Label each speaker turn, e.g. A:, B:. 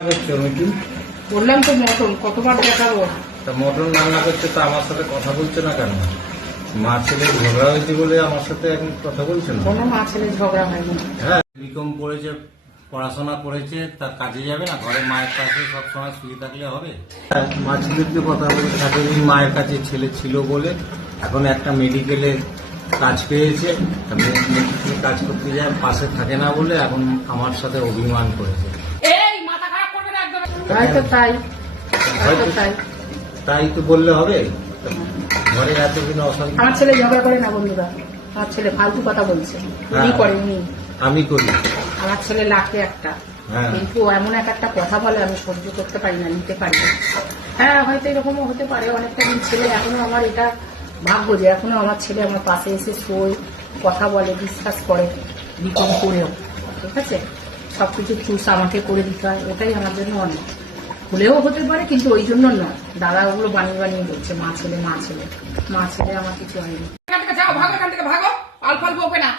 A: করছ
B: বললাম তো মটন কতবার দেখাবো?
A: তা মটন রান্না করছ তো আমার সাথে কথা বলছো না কেন? মা ছেলে ঝগড়া হয়েছে বলে আমার সাথে এখন কথা বলছো না?
B: কোনো মা ছেলে ঝগড়া হয়নি।
A: হ্যাঁ বিকম পড়েছে পড়াশোনা করেছে তার কাজে যাবে না? ঘরে মায়ের কাছে সবসময় শুয়ে থাকলে হবে? হ্যাঁ, মা ছেলেকে কথা বলে এতদিন মায়ের কাছে ছেলে ছিল বলে। এখন একটা মেডিকেলে কাজ পেয়েছে কাজ করতে যায় পাশে থাকে না বলে এখন আমার সাথে অভিমান করেছে।
B: হয়তো তাই হয়তো তাই।
A: তাই তো বললে হবে। ঘরে এতদিন অশান্তি?
B: আমার ছেলে ঝগড়া করে না বন্ধুরা। আমার ছেলে ফালতু কথা বলছে। উনি
A: হ্যাঁ।
B: করে উনি।
A: আমি করি।
B: আমার ছেলে লাখে একটা।
A: হ্যাঁ।
B: কিন্তু এমন এক একটা কথা বলে আমি সহ্য করতে পারি না নিতে পারি না। হ্যাঁ হয়তো এরকমও হতে পারে। অনেকটা ছেলে এখনও আমার এটা ভাগ্য যে এখনও আমার ছেলে আমার পাশে এসে শোয় কথা বলে ডিসকাস করে বিকম করেও। ঠিক আছে? সবকিছু চুজ আমাকে করে দিতে হয়। ওটাই আমার জন্য অনেক। ভুলেও হতে পারে, কিন্তু ওই জন্য নয় দাদা ওগুলো বানিয়ে বানিয়ে বলছে মা ছেলে মা ছেলে। মা ছেলে আমার কিছু হয়নি। ভাগো, এখান থেকে ভাগো। অল্প ওপে না।